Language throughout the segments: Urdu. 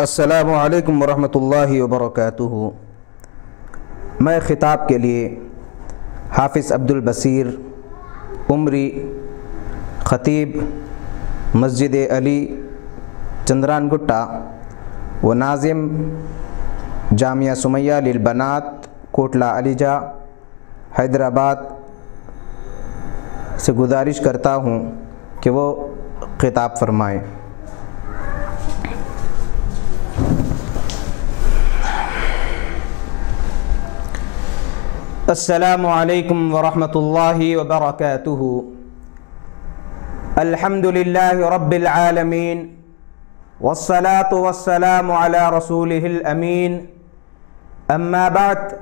السلام علیکم ورحمۃ اللہ وبرکاتہ۔ میں خطاب کے لیے حافظ عبد البصیر عمری، خطیب مسجد علی چندران گٹا و ناظم جامعہ سمیہ للبنات کوٹلہ علیجہ حیدرآباد سے گزارش کرتا ہوں کہ وہ خطاب فرمائیں۔ السلام علیکم ورحمۃ اللہ وبرکاتہ۔ الحمد للہ رب العالمین والصلاة والسلام علی رسولہ الامین، اما بعد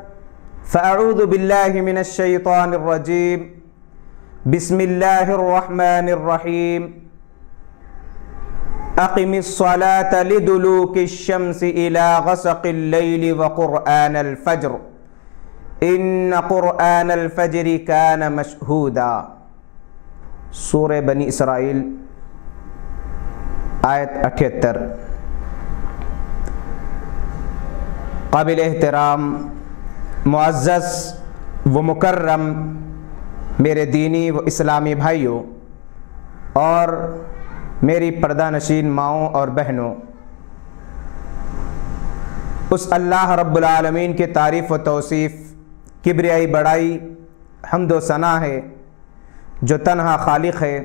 فاعوذ باللہ من الشیطان الرجیم، بسم اللہ الرحمن الرحیم۔ اقم الصلاة لدلوک الشمس الى غسق اللیل وقرآن الفجر ان قرآن الفجر کان مشہودا۔ سورہ بنی اسرائیل آیت 78۔ قابل احترام معزز و مکرم میرے دینی و اسلامی بھائیوں اور میری پردہ نشین ماؤں اور بہنوں، اس اللہ رب العالمین کی تعریف و توصیف، کبریائی بڑائی، حمد و ثنا ہے جو تنہا خالق ہے،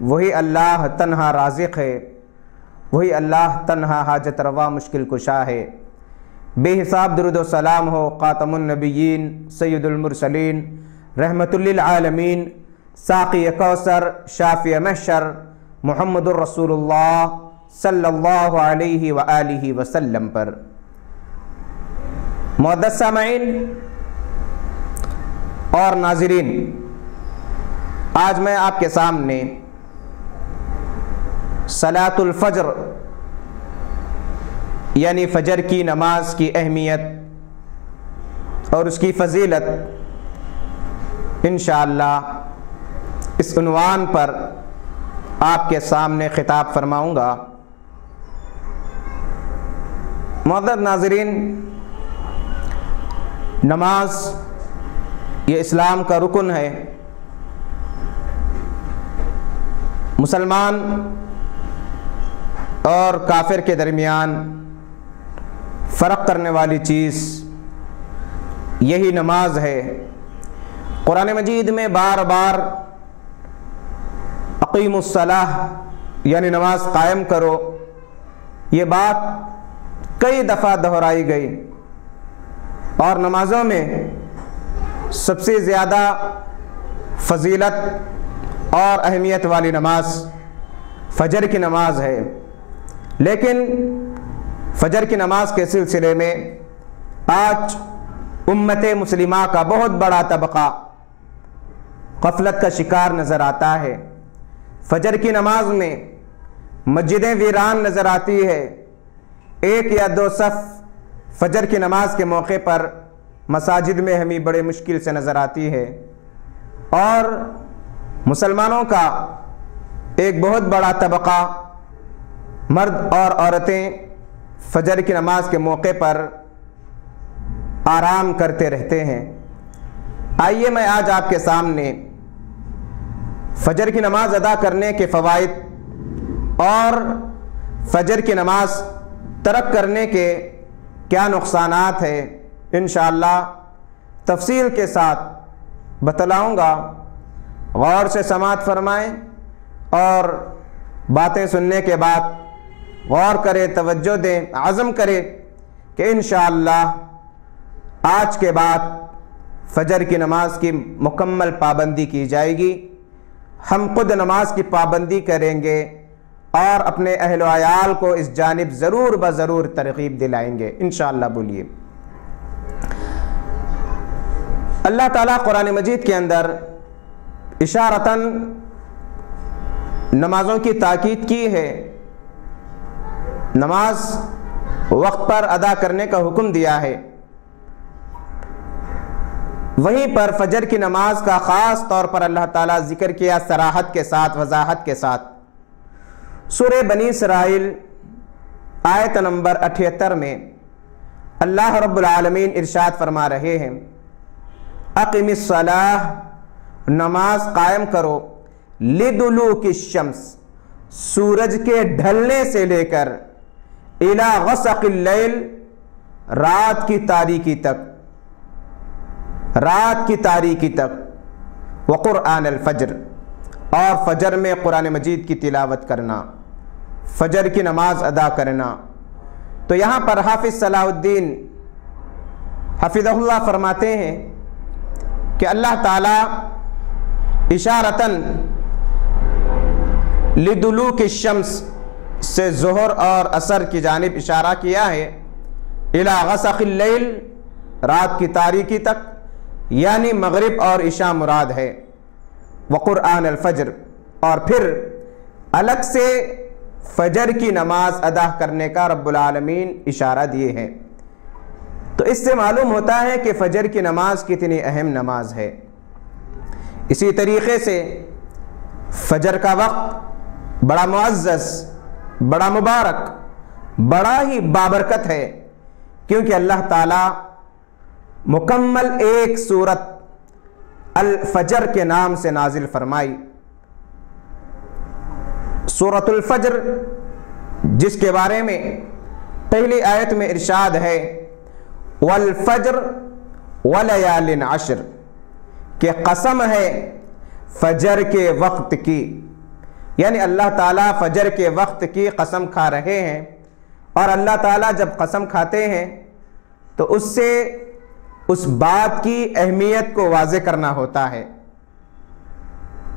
وہی اللہ تنہا رازق ہے، وہی اللہ تنہا حاجت روا مشکل کشا ہے۔ بے حساب درود و سلام ہو خاتم النبیین سید المرسلین رحمت للعالمین ساقی کوثر شافی محشر محمد الرسول اللہ صلی اللہ علیہ وآلہ وسلم پر۔ معزز سامعین اور ناظرین، آج میں آپ کے سامنے صلاۃ الفجر یعنی فجر کی نماز کی اہمیت اور اس کی فضیلت انشاءاللہ اس عنوان پر آپ کے سامنے خطاب فرماؤں گا۔ معزز ناظرین، نماز یہ اسلام کا رکن ہے۔ مسلمان اور کافر کے درمیان فرق کرنے والی چیز یہی نماز ہے۔ قرآن مجید میں بار بار اقیموا الصلاۃ یعنی نماز قائم کرو، یہ بات کئی دفعہ دہرائی گئی، اور نمازوں میں سب سے زیادہ فضیلت اور اہمیت والی نماز فجر کی نماز ہے۔ لیکن فجر کی نماز کے سلسلے میں آج امت مسلمہ کا بہت بڑا طبقہ غفلت کا شکار نظر آتا ہے۔ فجر کی نماز میں مسجدیں ویران نظر آتی ہے، ایک یا دو صف فجر کی نماز کے موقع پر مساجد میں ہمیں بڑے مشکل سے نظر آتی ہے، اور مسلمانوں کا ایک بہت بڑا طبقہ مرد اور عورتیں فجر کی نماز کے موقع پر آرام کرتے رہتے ہیں۔ آئیے میں آج آپ کے سامنے فجر کی نماز ادا کرنے کے فوائد اور فجر کی نماز ترک کرنے کے کیا نقصانات ہیں انشاءاللہ تفصیل کے ساتھ بتلاؤں گا۔ غور سے سماعت فرمائیں اور باتیں سننے کے بعد غور کریں، توجہ دیں، عزم کریں کہ انشاءاللہ آج کے بعد فجر کی نماز کی مکمل پابندی کی جائے گی۔ ہم خود نماز کی پابندی کریں گے اور اپنے اہل و عیال کو اس جانب ضرور بضرور ترغیب دلائیں گے انشاءاللہ۔ بولیے۔ اللہ تعالیٰ قرآن مجید کے اندر اشارتاً نمازوں کی تاکید کی ہے، نماز وقت پر ادا کرنے کا حکم دیا ہے۔ وہیں پر فجر کی نماز کا خاص طور پر اللہ تعالیٰ ذکر کیا صراحت کے ساتھ، وضاحت کے ساتھ۔ سورہ بنی اسرائیل آیت نمبر 78 میں اللہ رب العالمین ارشاد فرما رہے ہیں اقم الصلاۃ، نماز قائم کرو، لدلوک الشمس، سورج کے ڈھلنے سے لے کر الی غسق اللیل، رات کی تاریکی تک، رات کی تاریکی تک، وقرآن الفجر، اور فجر میں قرآن مجید کی تلاوت کرنا، فجر کی نماز ادا کرنا۔ تو یہاں پر حافظ صلاح الدین حفظہ اللہ فرماتے ہیں کہ اللہ تعالیٰ اشارتاً لدلوک الشمس سے ظہر اور عصر کی جانب اشارہ کیا ہے، الی غسق اللیل، رات کی تاریکی تک، یعنی مغرب اور عشاء مراد ہے، وقرآن الفجر، اور پھر الگ سے فجر کی نماز ادا کرنے کا رب العالمین اشارہ دیے ہیں۔ تو اس سے معلوم ہوتا ہے کہ فجر کی نماز کتنی اہم نماز ہے۔ اسی طریقے سے فجر کا وقت بڑا معزز، بڑا مبارک، بڑا ہی بابرکت ہے، کیونکہ اللہ تعالیٰ مکمل ایک سورت الفجر کے نام سے نازل فرمائی۔ سورۃ الفجر، جس کے بارے میں پہلی آیت میں ارشاد ہے والفجر ولیال عشر، کہ قسم ہے فجر کے وقت کی، یعنی اللہ تعالیٰ فجر کے وقت کی قسم کھا رہے ہیں، اور اللہ تعالیٰ جب قسم کھاتے ہیں تو اس سے اس بات کی اہمیت کو واضح کرنا ہوتا ہے۔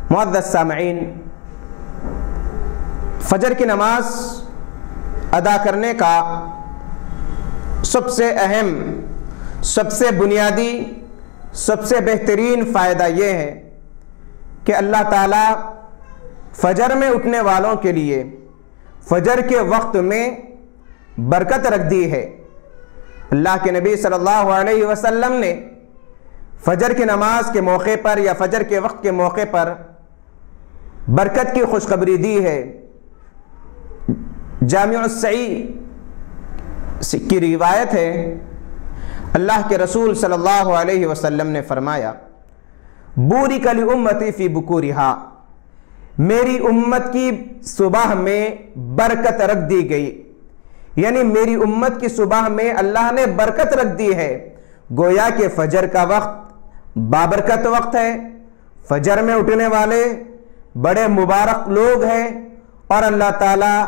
معزز سامعین، فجر کی نماز ادا کرنے کا سب سے اہم، سب سے بنیادی، سب سے بہترین فائدہ یہ ہے کہ اللہ تعالیٰ فجر میں اٹھنے والوں کے لیے فجر کے وقت میں برکت رکھ دی ہے۔ اللہ کے نبی صلی اللہ علیہ وسلم نے فجر کی نماز کے موقع پر یا فجر کے وقت کے موقع پر برکت کی خوشخبری دی ہے۔ جامع الصحیح کی روایت ہے، اللہ کے رسول صلی اللہ علیہ وسلم نے فرمایا بورک لامتی فی بکورہا، میری امت کی صبح میں برکت رکھ دی گئی، یعنی میری امت کی صبح میں اللہ نے برکت رکھ دی ہے۔ گویا کہ فجر کا وقت بابرکت وقت ہے، فجر میں اٹھنے والے بڑے مبارک لوگ ہیں، اور اللہ تعالیٰ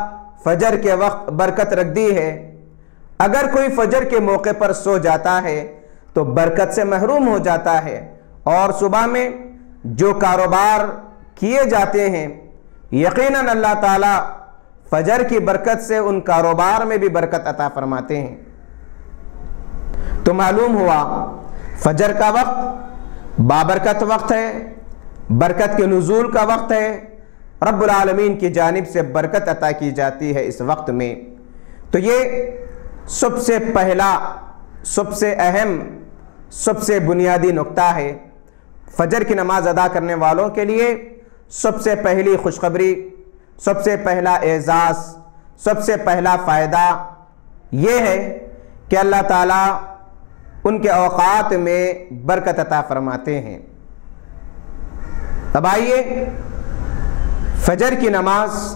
فجر کے وقت برکت رکھ دی ہے۔ اگر کوئی فجر کے موقع پر سو جاتا ہے تو برکت سے محروم ہو جاتا ہے، اور صبح میں جو کاروبار کیے جاتے ہیں یقیناً اللہ تعالیٰ فجر کی برکت سے ان کاروبار میں بھی برکت عطا فرماتے ہیں۔ تو معلوم ہوا فجر کا وقت بابرکت وقت ہے، برکت کے نزول کا وقت ہے، رب العالمین کی جانب سے برکت عطا کی جاتی ہے اس وقت میں۔ تو یہ سب سے پہلا، سب سے اہم، سب سے بنیادی نقطہ ہے۔ فجر کی نماز ادا کرنے والوں کے لیے سب سے پہلی خوشخبری، سب سے پہلا اعزاز، سب سے پہلا فائدہ یہ ہے کہ اللہ تعالیٰ ان کے اوقات میں برکت عطا فرماتے ہیں۔ اب آئیے فجر کی نماز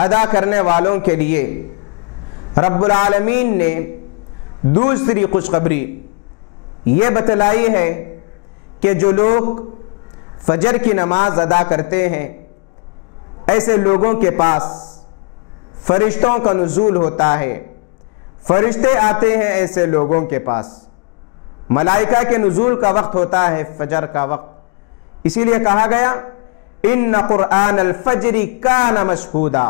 ادا کرنے والوں کے لیے رب العالمین نے دوسری خوشخبری یہ بتلائی ہے کہ جو لوگ فجر کی نماز ادا کرتے ہیں ایسے لوگوں کے پاس فرشتوں کا نزول ہوتا ہے، فرشتے آتے ہیں ایسے لوگوں کے پاس، ملائکہ کے نزول کا وقت ہوتا ہے فجر کا وقت۔ اسی لیے کہا گیا ان قرآن الفجر کان مشہودا،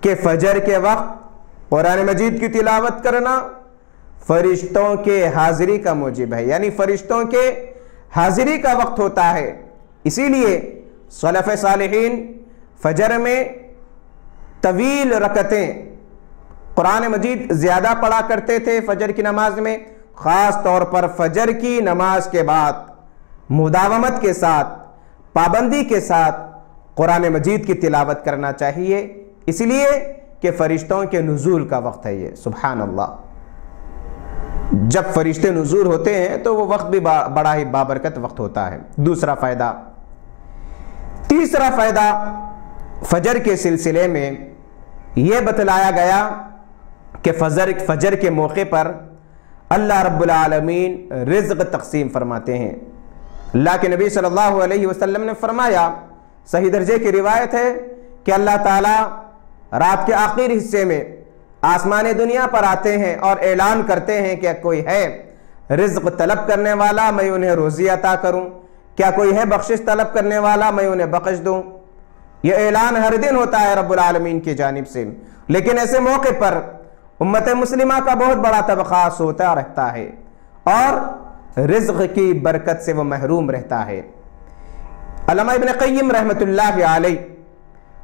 کہ فجر کے وقت قرآن مجید کی تلاوت کرنا فرشتوں کے حاضری کا موجب ہے، یعنی فرشتوں کے حاضری کا وقت ہوتا ہے۔ اسی لیے سلف صالحین فجر میں طویل رکعتیں قرآن مجید زیادہ پڑھا کرتے تھے فجر کی نماز میں، خاص طور پر فجر کی نماز کے بعد مداومت کے ساتھ، پابندی کے ساتھ قرآن مجید کی تلاوت کرنا چاہیے، اس لیے کہ فرشتوں کے نزول کا وقت ہے یہ. سبحان اللہ. جب فرشتے نزول ہوتے ہیں تو وہ وقت بھی بڑا ہی بابرکت وقت ہوتا ہے. دوسرا فائدہ. تیسرا فائدہ فجر کے سلسلے میں یہ بتلایا گیا کہ فجر کے موقع پر اللہ رب العالمین رزق تقسیم فرماتے ہیں. اللہ کے نبی صلی اللہ علیہ وسلم نے فرمایا، صحیح درجے کی روایت ہے کہ اللہ تعالیٰ رات کے آخری حصے میں آسمان دنیا پر آتے ہیں اور اعلان کرتے ہیں کہ کوئی ہے رزق طلب کرنے والا، میں انہیں روزی عطا کروں. کیا کوئی ہے بخشش طلب کرنے والا، میں انہیں بخش دوں. یہ اعلان ہر دن ہوتا ہے رب العالمین کی جانب سے. لیکن ایسے موقع پر امت مسلمہ کا بہت بڑا طبقہ سوتا رہتا ہے اور رزق کی برکت سے وہ محروم رہتا ہے. علامہ ابن قیم رحمۃ اللہ علیہ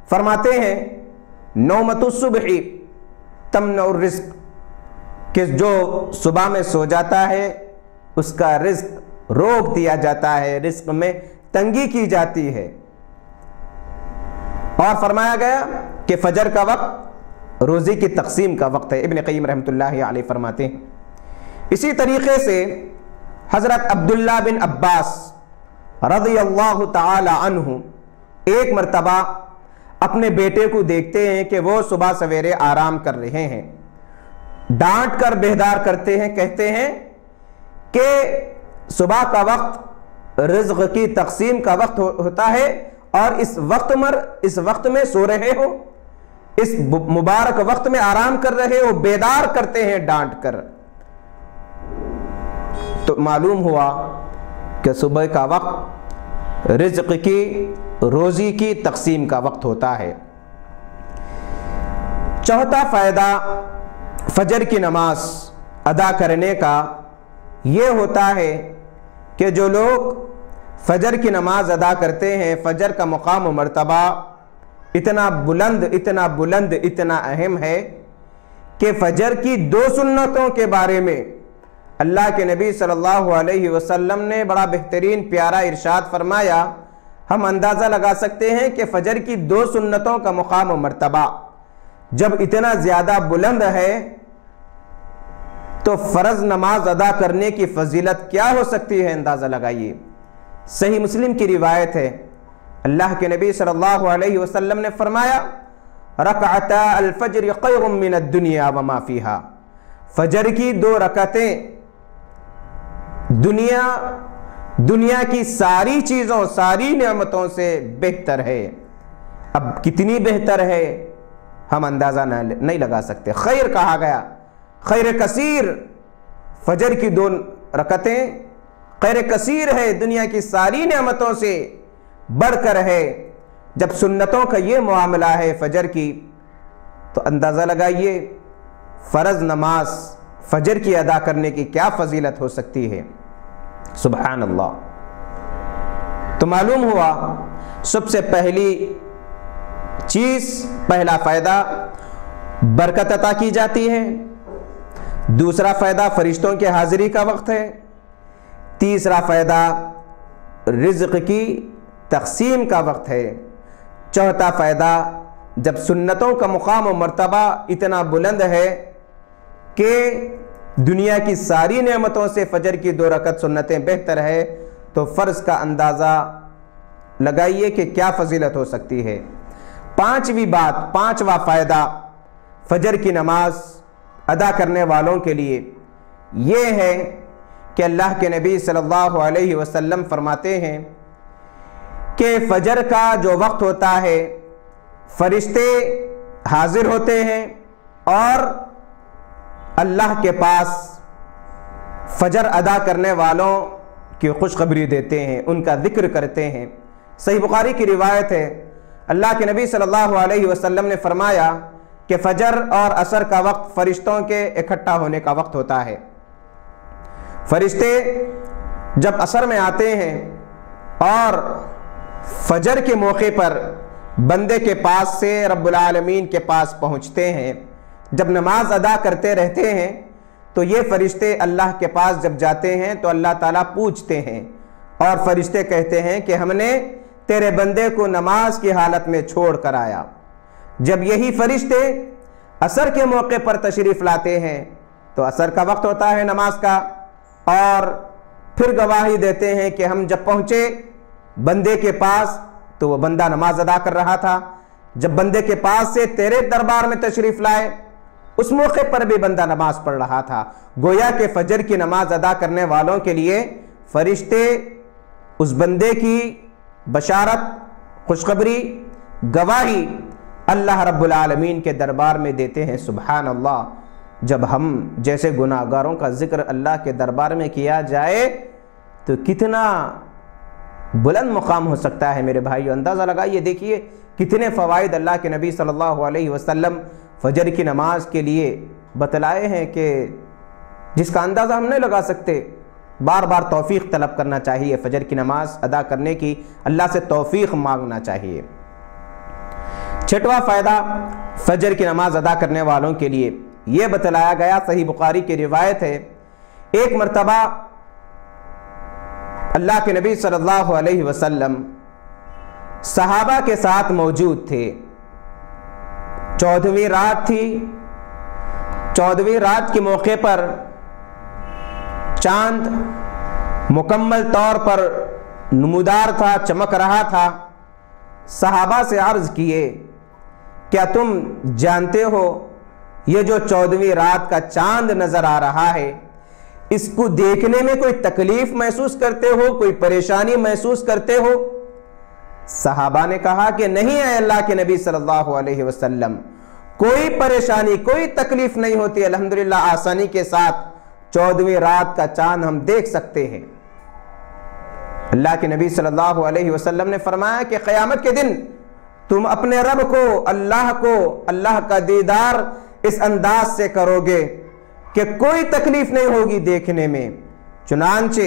فرماتے ہیں، نومۃ الصبح تمنع الرزق، کہ جو صبح میں سو جاتا ہے اس کا رزق روک دیا جاتا ہے، رزق میں تنگی کی جاتی ہے. اور فرمایا گیا کہ فجر کا وقت روزی کی تقسیم کا وقت ہے. ابن قیم رحمۃ اللہ علیہ فرماتے ہیں. اسی طریقے سے حضرت عبداللہ بن عباس رضی اللہ تعالی عنہ ایک مرتبہ اپنے بیٹے کو دیکھتے ہیں کہ وہ صبح سویرے آرام کر رہے ہیں. ڈانٹ کر بیدار کرتے ہیں، کہتے ہیں کہ صبح کا وقت رزق کی تقسیم کا وقت ہوتا ہے اور اس وقت میں سو رہے ہو، اس مبارک وقت میں آرام کر رہے ہو. بیدار کرتے ہیں ڈانٹ کر. تو معلوم ہوا کہ صبح کا وقت رزق کی، روزی کی تقسیم کا وقت ہوتا ہے. چوتھا فائدہ فجر کی نماز ادا کرنے کا یہ ہوتا ہے کہ جو لوگ فجر کی نماز ادا کرتے ہیں، فجر کا مقام و مرتبہ اتنا بلند اتنا اہم ہے کہ فجر کی 2 سنتوں کے بارے میں اللہ کے نبی صلی اللہ علیہ وسلم نے بڑا بہترین پیارا ارشاد فرمایا. ہم اندازہ لگا سکتے ہیں کہ فجر کی 2 سنتوں کا مقام و مرتبہ جب اتنا زیادہ بلند ہے تو فرض نماز ادا کرنے کی فضیلت کیا ہو سکتی ہے، اندازہ لگائیے. صحیح مسلم کی روایت ہے، اللہ کے نبی صلی اللہ علیہ وسلم نے فرمایا، رکعتا الفجر خیر من الدنیا وما فیہا. فجر کی 2 رکعتیں دنیا کی ساری چیزوں، ساری نعمتوں سے بہتر ہے. اب کتنی بہتر ہے ہم اندازہ نہیں لگا سکتے. خیر کہا گیا، خیر کثیر. فجر کی 2 رکعتیں خیر کثیر ہے، دنیا کی ساری نعمتوں سے بڑھ کر ہے. جب سنتوں کا یہ معاملہ ہے فجر کی، تو اندازہ لگائیے فرض نماز فجر کی ادا کرنے کی کیا فضیلت ہو سکتی ہے. سبحان اللہ. تو معلوم ہوا سب سے پہلی چیز، پہلا فائدہ برکت عطا کی جاتی ہے. دوسرا فائدہ فرشتوں کے حاضری کا وقت ہے. تیسرا فائدہ رزق کی تقسیم کا وقت ہے. چوتھا فائدہ جب سنتوں کا مقام و مرتبہ اتنا بلند ہے کہ دنیا کی ساری نعمتوں سے فجر کی 2 رکعت سنتیں بہتر ہے، تو فرض کا اندازہ لگائیے کہ کیا فضیلت ہو سکتی ہے. پانچواں فائدہ فجر کی نماز ادا کرنے والوں کے لیے یہ ہے کہ اللہ کے نبی صلی اللہ علیہ وسلم فرماتے ہیں کہ فجر کا جو وقت ہوتا ہے فرشتے حاضر ہوتے ہیں اور اللہ کے پاس فجر ادا کرنے والوں کی خوشخبری دیتے ہیں، ان کا ذکر کرتے ہیں. صحیح بخاری کی روایت ہے، اللہ کے نبی صلی اللہ علیہ وسلم نے فرمایا کہ فجر اور عصر کا وقت فرشتوں کے اکٹھا ہونے کا وقت ہوتا ہے. فرشتے جب عصر میں آتے ہیں اور فجر کے موقع پر بندے کے پاس سے رب العالمین کے پاس پہنچتے ہیں، جب نماز ادا کرتے رہتے ہیں، تو یہ فرشتے اللہ کے پاس جب جاتے ہیں تو اللہ تعالیٰ پوچھتے ہیں اور فرشتے کہتے ہیں کہ ہم نے تیرے بندے کو نماز کی حالت میں چھوڑ کر آیا. جب یہی فرشتے عصر کے موقع پر تشریف لاتے ہیں تو عصر کا وقت ہوتا ہے نماز کا، اور پھر گواہی دیتے ہیں کہ ہم جب پہنچے بندے کے پاس تو وہ بندہ نماز ادا کر رہا تھا، جب بندے کے پاس سے تیرے دربار میں تشریف لائے اس موقع پر بھی بندہ نماز پڑھ رہا تھا۔ گویا کہ فجر کی نماز ادا کرنے والوں کے لیے فرشتے اس بندے کی بشارت، خوشخبری، گواہی اللہ رب العالمین کے دربار میں دیتے ہیں۔ سبحان اللہ، جب ہم جیسے گناہگاروں کا ذکر اللہ کے دربار میں کیا جائے تو کتنا بلند مقام ہو سکتا ہے میرے بھائیو۔ اندازہ لگائیے، دیکھیے کتنے فوائد اللہ کے نبی صلی اللہ علیہ وسلم فجر کی نماز کے لیے بتلائے ہیں کہ جس کا اندازہ ہم نہیں لگا سکتے۔ بار بار توفیق طلب کرنا چاہیے، فجر کی نماز ادا کرنے کی اللہ سے توفیق مانگنا چاہیے۔ چھٹواں فائدہ فجر کی نماز ادا کرنے والوں کے لیے یہ بتلایا گیا، صحیح بخاری کی روایت ہے، ایک مرتبہ اللہ کے نبی صلی اللہ علیہ وسلم صحابہ کے ساتھ موجود تھے۔ 14ویں رات تھی، 14ویں رات کے موقع پر چاند مکمل طور پر نمودار تھا، چمک رہا تھا۔ صحابہ سے عرض کیے، کیا تم جانتے ہو یہ جو 14ویں رات کا چاند نظر آ رہا ہے، اس کو دیکھنے میں کوئی تکلیف محسوس کرتے ہو، کوئی پریشانی محسوس کرتے ہو؟ صحابہ نے کہا کہ نہیں اے اللہ کے نبی صلی اللہ علیہ وسلم، کوئی پریشانی، کوئی تکلیف نہیں ہوتی، الحمدللہ آسانی کے ساتھ 14ویں رات کا چاند ہم دیکھ سکتے ہیں۔ اللہ کے نبی صلی اللہ علیہ وسلم نے فرمایا کہ قیامت کے دن تم اپنے رب کو، اللہ کا دیدار اس انداز سے کرو گے کہ کوئی تکلیف نہیں ہوگی دیکھنے میں۔ چنانچہ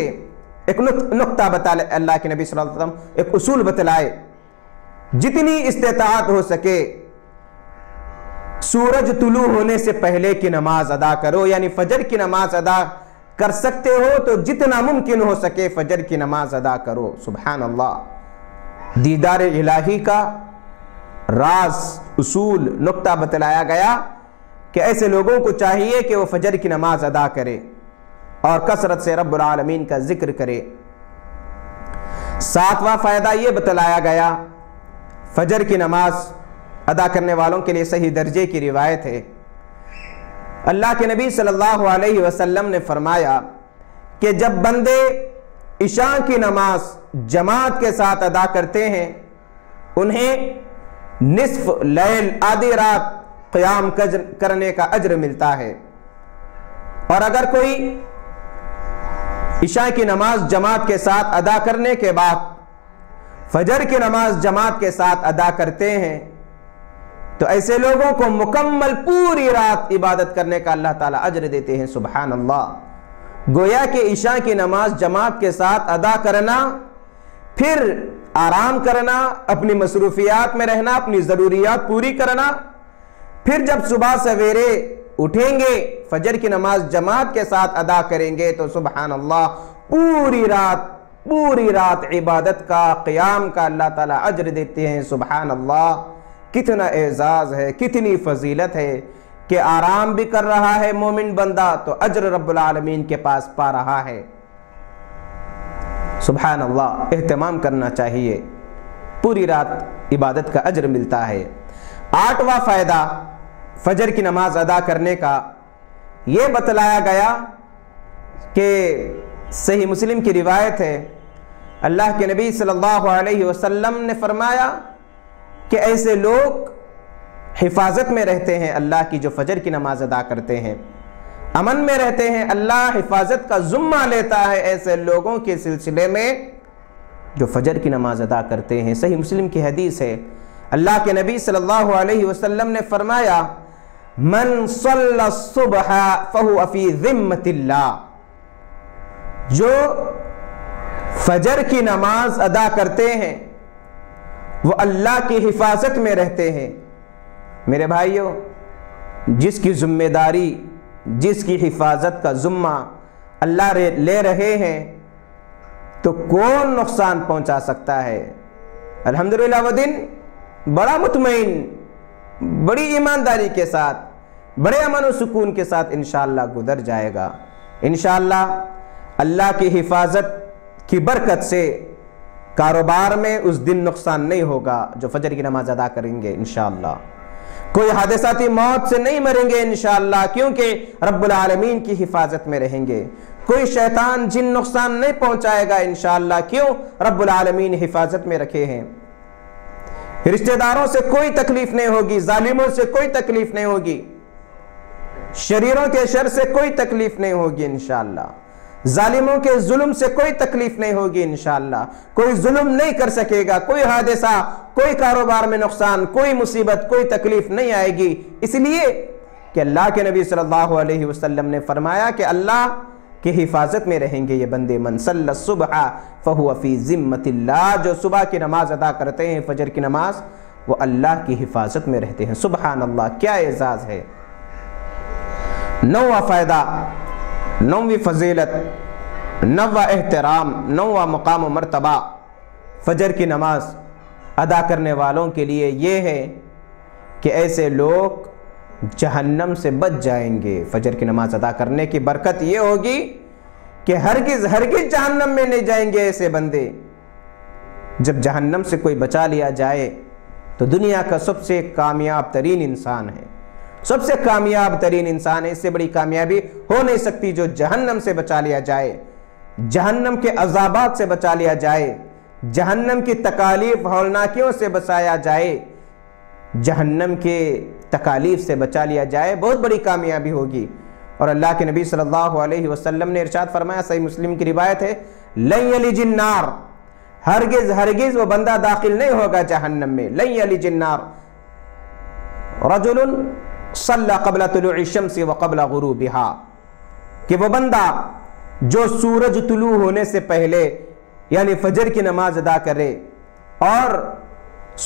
ایک نقطہ بتائے اللہ کے نبی صلی اللہ علیہ وسلم، ایک اصول بتلائے، جتنی استطاعت ہو سکے سورج طلوع ہونے سے پہلے کی نماز ادا کرو، یعنی فجر کی نماز ادا کر سکتے ہو تو جتنا ممکن ہو سکے فجر کی نماز ادا کرو۔ سبحان اللہ، دیدار الہی کا راز، اصول، نقطہ بتلایا گیا کہ ایسے لوگوں کو چاہیے کہ وہ فجر کی نماز ادا کرے اور کثرت سے رب العالمین کا ذکر کرے۔ 7واں فائدہ یہ بتلایا گیا، فجر کی نماز ادا کرنے والوں کے لیے صحیح درجے کی روایت ہے، اللہ کے نبی صلی اللہ علیہ وسلم نے فرمایا کہ جب بندے عشاء کی نماز جماعت کے ساتھ ادا کرتے ہیں انہیں نصف لیل، آدھی رات قیام کرنے کا اجر ملتا ہے، اور اگر کوئی عشاء کی نماز جماعت کے ساتھ ادا کرنے کے بعد فجر کی نماز جماعت کے ساتھ ادا کرتے ہیں تو ایسے لوگوں کو مکمل پوری رات عبادت کرنے کا اللہ تعالیٰ اجر دیتے ہیں۔ سبحان اللہ، گویا کہ عشاء کی نماز جماعت کے ساتھ ادا کرنا، پھر آرام کرنا، اپنی مصروفیات میں رہنا، اپنی ضروریات پوری کرنا، پھر جب صبح سویرے اٹھیں گے فجر کی نماز جماعت کے ساتھ ادا کریں گے تو سبحان اللہ پوری رات عبادت کا، قیام کا اللہ تعالیٰ اجر دیتے ہیں۔ سبحان اللہ، کتنا اعزاز ہے، کتنی فضیلت ہے کہ آرام بھی کر رہا ہے مومن بندہ تو اجر رب العالمین کے پاس پا رہا ہے۔ سبحان اللہ، اہتمام کرنا چاہیے، پوری رات عبادت کا اجر ملتا ہے۔ 8واں فائدہ فجر کی نماز ادا کرنے کا یہ بتلایا گیا کہ صحیح مسلم کی روایت ہے، اللہ کے نبی صلی اللہ علیہ وسلم نے فرمایا کہ ایسے لوگ حفاظت میں رہتے ہیں اللہ کی جو فجر کی نماز ادا کرتے ہیں، امن میں رہتے ہیں، اللہ حفاظت کا ذمہ لیتا ہے ایسے لوگوں کے سلسلے میں جو فجر کی نماز ادا کرتے ہیں۔ صحیح مسلم کی حدیث ہے، اللہ کے نبی صلی اللہ علیہ وسلم نے فرمایا من صلی الصبح فہو فی ذمۃ اللہ، جو فجر کی نماز ادا کرتے ہیں وہ اللہ کی حفاظت میں رہتے ہیں۔ میرے بھائیوں، جس کی ذمہ داری، جس کی حفاظت کا ذمہ اللہ لے رہے ہیں تو کون نقصان پہنچا سکتا ہے؟ الحمدللہ وہ دن بڑا مطمئن، بڑی ایمانداری کے ساتھ بڑے امن و سکون کے ساتھ انشاءاللہ گزر جائے گا۔ انشاءاللہ اللہ کی حفاظت کی برکت سے کاروبار میں اس دن نقصان نہیں ہوگا جو فجر کی نماز ادا کریں گے انشاءاللہ۔ کوئی حادثاتی موت سے نہیں مریں گے انشاءاللہ، کیونکہ رب العالمین کی حفاظت میں رہیں گے۔ کوئی شیطان جن نقصان نہیں پہنچائے گا انشاءاللہ، کیوں؟ رب العالمین حفاظت میں رکھے ہیں۔ رشتہ داروں سے کوئی تکلیف نہیں ہوگی، ظالموں سے کوئی تکلیف نہیں ہوگی، شریروں کے شر سے کوئی تکلیف نہیں ہوگی انشاءاللہ، ظالموں کے ظلم سے کوئی تکلیف نہیں ہوگی انشاءاللہ۔ کوئی ظلم نہیں کر سکے گا، کوئی حادثہ، کوئی کاروبار میں نقصان، کوئی مصیبت، کوئی تکلیف نہیں آئے گی، اس لیے کہ اللہ کے نبی صلی اللہ علیہ وسلم نے فرمایا کہ اللہ کی حفاظت میں رہیں گے یہ بندے۔ من صلی الصبح فہو فی ذمۃ اللہ، جو صبح کی نماز ادا کرتے ہیں، فجر کی نماز، وہ اللہ کی حفاظت میں رہتے ہیں۔ سبحان اللہ، کیا اعزاز ہے۔ نوواں فائدہ، نویں فضیلت، نوواں احترام، نوواں مقام و مرتبہ فجر کی نماز ادا کرنے والوں کے لیے یہ ہے کہ ایسے لوگ جہنم سے بچ جائیں گے۔ فجر کی نماز ادا کرنے کی برکت یہ ہوگی کہ ہرگز جہنم میں نہیں جائیں گے ایسے بندے۔ جب جہنم سے کوئی بچا لیا جائے تو دنیا کا سب سے کامیاب ترین انسان ہے، سب سے کامیاب ترین انسان ہے۔ اس سے بڑی کامیابی ہو نہیں سکتی جو جہنم سے بچا لیا جائے، جہنم کے عذابات سے بچا لیا جائے، جہنم کی تکالیف ہولناکیوں سے بچایا جائے، جہنم کے تکالیف سے بچا لیا جائے، بہت بڑی کامیابی ہوگی۔ اور اللہ کے نبی صلی اللہ علیہ وسلم نے ارشاد فرمایا، صحیح مسلم کی روایت ہے، لن یلج النار، ہرگز وہ بندہ داخل نہیں ہوگا جہنم میں۔ لن یلج النار رجل صلی قبل طلوع الشمس وقبل غروبها، کہ وہ بندہ جو سورج طلوع ہونے سے پہلے یعنی فجر کی نماز ادا کرے اور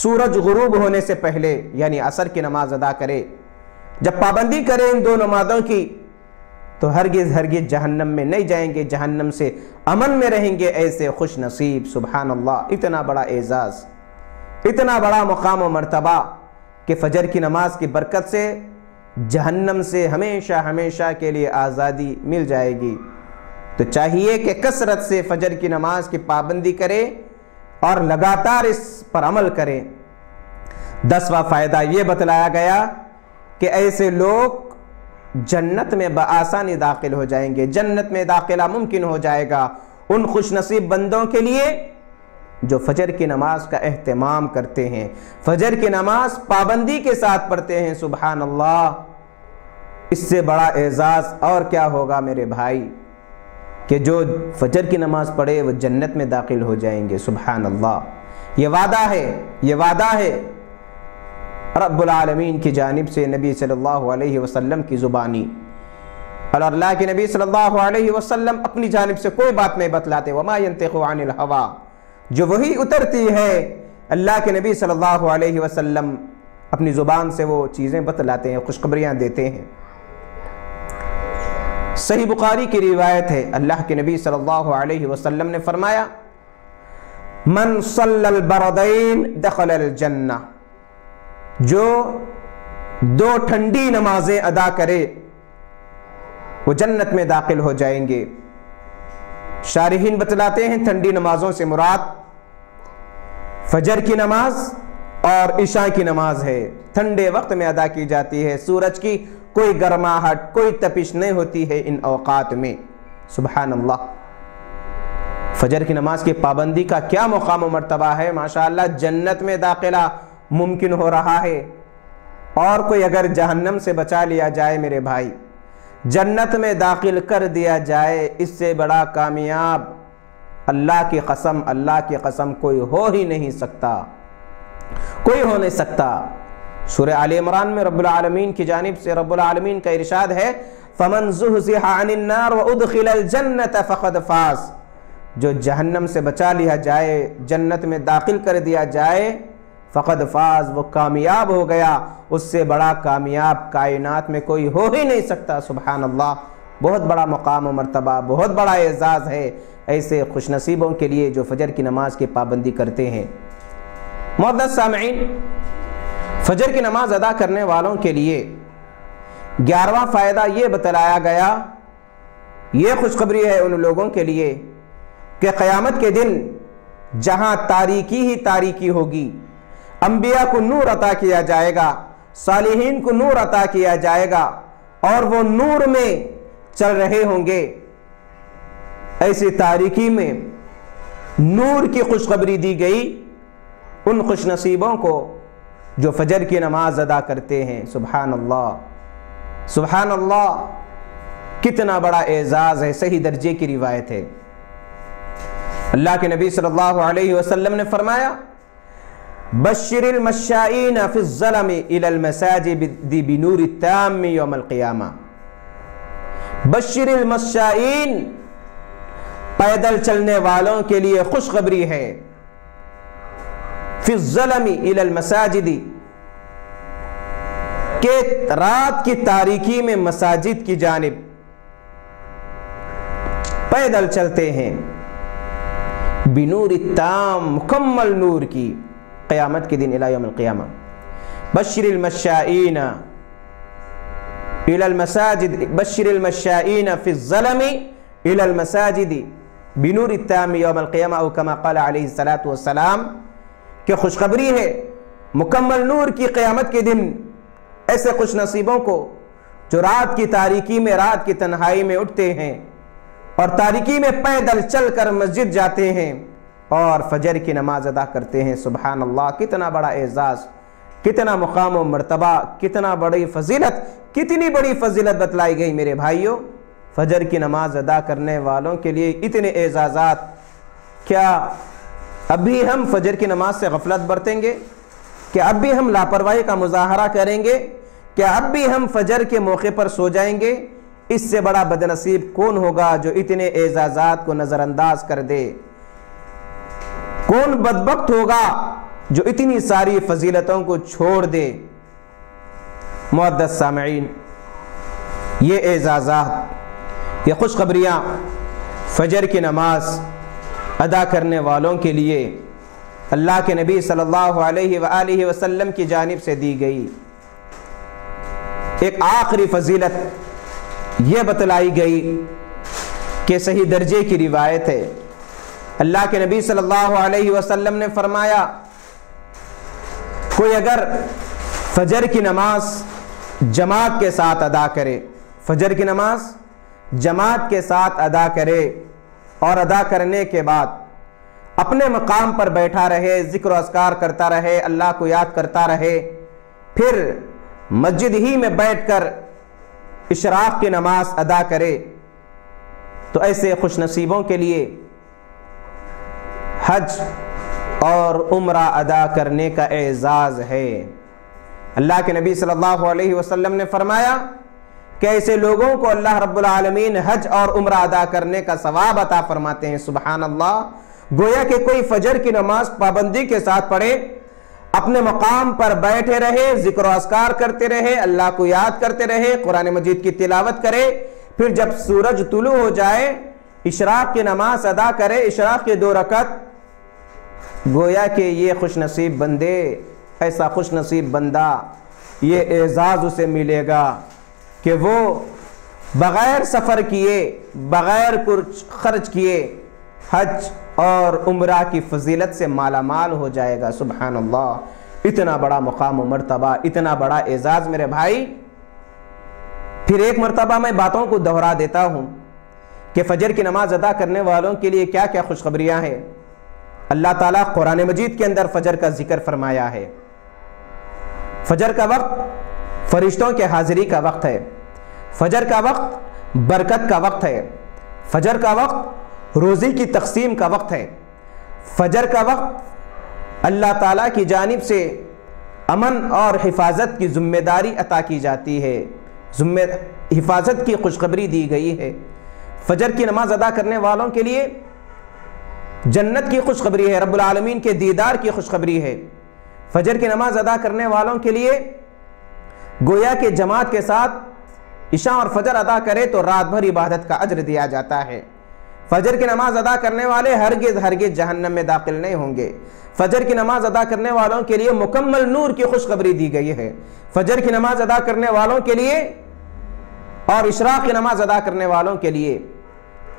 سورج غروب ہونے سے پہلے یعنی عصر کی نماز ادا کرے، جب پابندی کرے ان دو نمازوں کی تو ہرگز جہنم میں نہیں جائیں گے، جہنم سے امن میں رہیں گے ایسے خوش نصیب۔ سبحان اللہ، اتنا بڑا اعزاز، اتنا بڑا مقام و مرتبہ کہ فجر کی نماز کی برکت سے جہنم سے ہمیشہ کے لیے آزادی مل جائے گی۔ تو چاہیے کہ کثرت سے فجر کی نماز کی پابندی کرے اور لگاتار اس پر عمل کریں۔ 10واں فائدہ یہ بتلایا گیا کہ ایسے لوگ جنت میں بآسانی داخل ہو جائیں گے، جنت میں داخلہ ممکن ہو جائے گا ان خوش نصیب بندوں کے لیے جو فجر کی نماز کا اہتمام کرتے ہیں، فجر کی نماز پابندی کے ساتھ پڑھتے ہیں۔ سبحان اللہ، اس سے بڑا اعزاز اور کیا ہوگا میرے بھائی کہ جو فجر کی نماز پڑھے وہ جنت میں داخل ہو جائیں گے۔ سبحان اللہ، یہ وعدہ ہے رب العالمین کی جانب سے، نبی صلی اللہ علیہ وسلم کی زبانی، اور اللہ کے نبی صلی اللہ علیہ وسلم اپنی جانب سے کوئی بات نہیں بتلاتے۔ وما ينطق عن الهوى، جو وہی اترتی ہے اللہ کے نبی صلی اللہ علیہ وسلم اپنی زبان سے وہ چیزیں بتلاتے ہیں، خوشخبریاں دیتے ہیں۔ صحیح بخاری کی روایت ہے، اللہ کے نبی صلی اللہ علیہ وسلم نے فرمایا، من صلی البردین دخل الجنہ، جو دو ٹھنڈی نمازیں ادا کرے وہ جنت میں داخل ہو جائیں گے۔ شارحین بتلاتے ہیں ٹھنڈی نمازوں سے مراد فجر کی نماز اور عشاء کی نماز ہے، ٹھنڈے وقت میں ادا کی جاتی ہے، سورج کی کوئی گرماہٹ، کوئی تپش نہیں ہوتی ہے ان اوقات میں۔ سبحان اللہ، فجر کی نماز کی پابندی کا کیا مقام و مرتبہ ہے، ماشاءاللہ جنت میں داخلہ ممکن ہو رہا ہے۔ اور کوئی اگر جہنم سے بچا لیا جائے میرے بھائی، جنت میں داخل کر دیا جائے، اس سے بڑا کامیاب اللہ کی قسم کوئی ہو ہی نہیں سکتا، کوئی ہو نہیں سکتا۔ سورہ آل عمران میں رب العالمین کی جانب سے رب العالمین کا ارشاد ہے، فَمَنْ زُحْزِحَ عَنِ النَّارِ وَأُدْخِلَ الْجَنَّةَ فَقَدْ فَازَ، جو جہنم سے بچا لیا جائے، جنت میں داخل کر دیا جائے، فقد فاز، وہ کامیاب ہو گیا، اس سے بڑا کامیاب کائنات میں کوئی ہو ہی نہیں سکتا۔ سبحان اللہ، بہت بڑا مقام و مرتبہ، بہت بڑا اعزاز ہے ایسے خوش نصیبوں کے لیے جو فجر کی نماز کی پابندی کرتے ہیں۔ معزز سامعین، فجر کی نماز ادا کرنے والوں کے لیے 11واں فائدہ یہ بتلایا گیا، یہ خوشخبری ہے ان لوگوں کے لیے کہ قیامت کے دن جہاں تاریکی ہی تاریکی ہوگی، انبیاء کو نور عطا کیا جائے گا، صالحین کو نور عطا کیا جائے گا اور وہ نور میں چل رہے ہوں گے۔ ایسی تاریکی میں نور کی خوشخبری دی گئی ان خوش نصیبوں کو جو فجر کی نماز ادا کرتے ہیں۔ سبحان اللہ، سبحان اللہ، کتنا بڑا اعزاز ہے، صحیح درجے کی روایت ہے۔ اللہ کے نبی صلی اللہ علیہ وسلم نے فرمایا، بشر المشائین فی الظلم الی المساجد بنور التام یوم القیامہ۔ بشر المشائین، پیدل چلنے والوں کے لیے خوشخبری ہے، فی الظلم الی المساجد، کہ رات کی تاریکی میں مساجد کی جانب پیدل چلتے ہیں، بنور التام، مکمل نور کی، قیامت کے دن الی یوم القیامہ۔ بشر المشائین الی المساجد، بشر المشائین فی الظلم الی المساجد بنور التام یوم القیامہ، او کما قال علیہ الصلاۃ والسلام، کہ خوشخبری ہے مکمل نور کی قیامت کے دن ایسے خوش نصیبوں کو جو رات کی تاریکی میں، رات کی تنہائی میں اٹھتے ہیں اور تاریکی میں پیدل چل کر مسجد جاتے ہیں اور فجر کی نماز ادا کرتے ہیں۔ سبحان اللہ، کتنا بڑا اعزاز، کتنا مقام و مرتبہ، کتنا بڑی فضیلت، کتنی بڑی فضیلت بتلائی گئی میرے بھائیوں۔ فجر کی نماز ادا کرنے والوں کے لیے اتنے اعزازات، کیا اب بھی ہم فجر کی نماز سے غفلت برتیں گے؟ کیا اب بھی ہم لاپرواہی کا مظاہرہ کریں گے؟ کیا اب بھی ہم فجر کے موقع پر سو جائیں گے؟ اس سے بڑا بدنصیب کون ہوگا جو اتنے اعزازات کو نظر انداز کر دے؟ کون بدبخت ہوگا جو اتنی ساری فضیلتوں کو چھوڑ دے؟ معزز سامعین، یہ اعزازات، یہ خوشخبریاں فجر کی نماز ادا کرنے والوں کے لیے اللہ کے نبی صلی اللہ علیہ وآلہ وسلم کی جانب سے دی گئی۔ ایک آخری فضیلت یہ بتلائی گئی کہ صحیح درجے کی روایت ہے، اللہ کے نبی صلی اللہ علیہ وسلم نے فرمایا، کوئی اگر فجر کی نماز جماعت کے ساتھ ادا کرے، فجر کی نماز جماعت کے ساتھ ادا کرے اور ادا کرنے کے بعد اپنے مقام پر بیٹھا رہے، ذکر و اذکار کرتا رہے، اللہ کو یاد کرتا رہے، پھر مسجد ہی میں بیٹھ کر اشراق کی نماز ادا کرے، تو ایسے خوش نصیبوں کے لیے حج اور عمرہ ادا کرنے کا اعزاز ہے۔ اللہ کے نبی صلی اللہ علیہ وسلم نے فرمایا کہ ایسے لوگوں کو اللہ رب العالمین حج اور عمرہ ادا کرنے کا ثواب عطا فرماتے ہیں۔ سبحان اللہ، گویا کہ کوئی فجر کی نماز پابندی کے ساتھ پڑھے، اپنے مقام پر بیٹھے رہے، ذکر و اذکار کرتے رہے، اللہ کو یاد کرتے رہے، قرآن مجید کی تلاوت کرے، پھر جب سورج طلوع ہو جائے اشراق کی نماز ادا کرے، اشراق کے 2 رکعت، گویا کہ یہ خوش نصیب بندے، ایسا خوش نصیب بندہ، یہ اعزاز اسے ملے گا کہ وہ بغیر سفر کیے، بغیر کچھ خرچ کیے، حج اور عمرہ کی فضیلت سے مالا مال ہو جائے گا۔ سبحان اللہ، اتنا بڑا مقام و مرتبہ، اتنا بڑا اعزاز میرے بھائی۔ پھر ایک مرتبہ میں باتوں کو دہرا دیتا ہوں کہ فجر کی نماز ادا کرنے والوں کے لیے کیا کیا خوشخبریاں ہیں۔ اللہ تعالیٰ قرآن مجید کے اندر فجر کا ذکر فرمایا ہے۔ فجر کا وقت فرشتوں کے حاضری کا وقت ہے، فجر کا وقت برکت کا وقت ہے، فجر کا وقت روزی کی تقسیم کا وقت ہے، فجر کا وقت اللہ تعالیٰ کی جانب سے امن اور حفاظت کی ذمہ داری عطا کی جاتی ہے، حفاظت کی خوشخبری دی گئی ہے۔ فجر کی نماز ادا کرنے والوں کے لیے جنت کی خوشخبری ہے، رب العالمین کے دیدار کی خوشخبری ہے۔ فجر کی نماز ادا کرنے والوں کے لیے گویا کہ جماعت کے ساتھ عشاء اور فجر ادا کرے تو رات بھر عبادت کا اجر دیا جاتا ہے۔ فجر کی نماز ادا کرنے والے ہرگز جہنم میں داخل نہیں ہوں گے۔ فجر کی نماز ادا کرنے والوں کے لیے مکمل نور کی خوشخبری دی گئی ہے۔ فجر کی نماز ادا کرنے والوں کے لیے اور اشراق کی نماز ادا کرنے والوں کے لیے